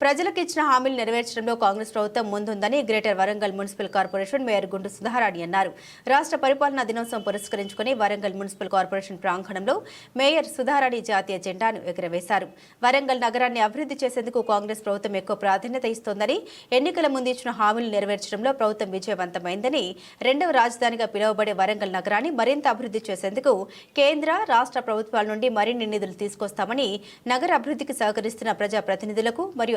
ప్రజలకు ఇచ్చిన హామీలు నెరవేర్చడంలో కాంగ్రెస్ ప్రభుత్వం ముందుందని greater Warangal municipal corporation mayor Gundu Sudharani అన్నారు. రాష్ట్ర పరిపాలనా దినోత్సవం పురస్కరించుకుని వరంగల్ మున్సిపల్ కార్పొరేషన్ ప్రాంగణంలో మేయర్ సుధారాణి జాతీయ జెండాను ఎగురవేశారు. వరంగల్ నగరాన్ని అభివృద్ధి చేసేందుకు కాంగ్రెస్ ప్రభుత్వం ఎక్కువ ప్రాధాన్యత ఇస్తోందని ఎన్నికల ముందు ఇచ్చిన హామీలు నెరవేర్చడంలో ప్రభుత్వం విజయవంతమైందని రెండవ రాజధానిగా పిలువబడే వరంగల్ నగరాన్ని మరింత అభివృద్ధి చేసేందుకు కేంద్ర రాష్ట్ర ప్రభుత్వాల నుండి మరిన్ని నిధులు తీసుకొస్తామని నగర అభివృద్ధికి సహకరిస్తున్న ప్రజాప్రతినిధులకు మరియు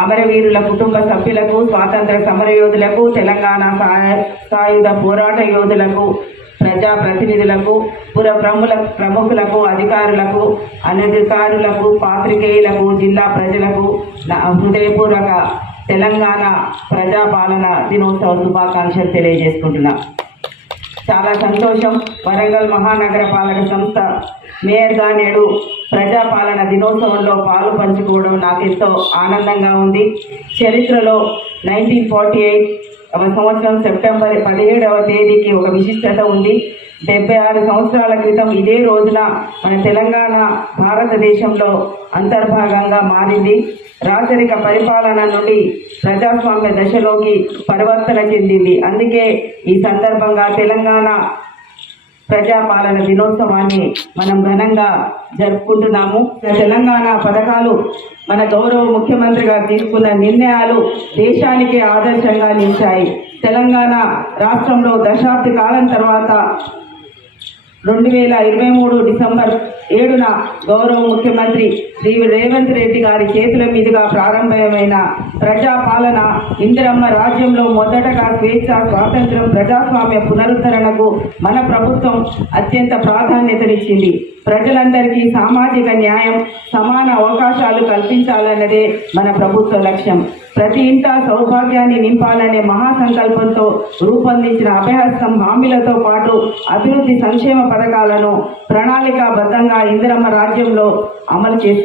అమరవీరుల కుటుంబ సభ్యులకు స్వాతంత్ర సమరయోధులకు తెలంగాణ సాయుధ పోరాట యోధులకు ప్రజా ప్రతినిధులకు పుర ప్రముఖులకు అధికారులకు అనధికారులకు పాత్రికేయులకు జిల్లా ప్రజలకు హృదయపూర్వక తెలంగాణ ప్రజాపాలన దినోత్సవ శుభాకాంక్షలు తెలియజేసుకుంటున్నా. చాలా సంతోషం. వరంగల్ మహానగర పాలక సంస్థ మేయర్గా నేడు ప్రజాపాలన దినోత్సవంలో పాలు పంచుకోవడం నాకు ఎంతో ఆనందంగా ఉంది. చరిత్రలో నైన్టీన్ ఫార్టీ ఎయిట్ సంవత్సరం సెప్టెంబర్ పదిహేడవ తేదీకి ఒక విశిష్టత ఉంది. డెబ్బై ఆరు సంవత్సరాల క్రితం ఇదే రోజున మన తెలంగాణ భారతదేశంలో అంతర్భాగంగా మారింది. రాచరిక పరిపాలన నుండి ప్రజాస్వామ్య దశలోకి పరివర్తన చెందింది. అందుకే ఈ సందర్భంగా తెలంగాణ ప్రజాపాలన దినోత్సవాన్ని మనం ఘనంగా జరుపుకుంటున్నాము. తెలంగాణ పథకాలు మన గౌరవ ముఖ్యమంత్రి గారు తీసుకున్న నిర్ణయాలు దేశానికి ఆదర్శంగా నిలిచాయి. తెలంగాణ రాష్ట్రంలో దశాబ్ది కాలం తర్వాత రెండు వేల ఇరవై మూడు డిసెంబర్ ఏడున గౌరవ ముఖ్యమంత్రి శ్రీ రేవంత్ రెడ్డి గారి చేతుల మీదుగా ప్రారంభమైన ప్రజాపాలన ఇందిరమ్మ రాజ్యంలో మొదటగా స్వేచ్ఛ స్వాతంత్రం ప్రజాస్వామ్య పునరుద్ధరణకు మన ప్రభుత్వం అత్యంత ప్రాధాన్యతనిచ్చింది. ప్రజలందరికీ సామాజిక న్యాయం సమాన అవకాశాలు కల్పించాలన్నదే మన ప్రభుత్వ లక్ష్యం. ప్రతి ఇంట సౌభాగ్యాన్ని నింపాలనే మహాసంకల్పంతో రూపొందించిన అభయహస్తం హామీలతో పాటు అభివృద్ధి సంక్షేమ పథకాలను ప్రణాళికాబద్ధంగా ఇందిరమ్మ రాజ్యంలో అమలు చేస్తుంది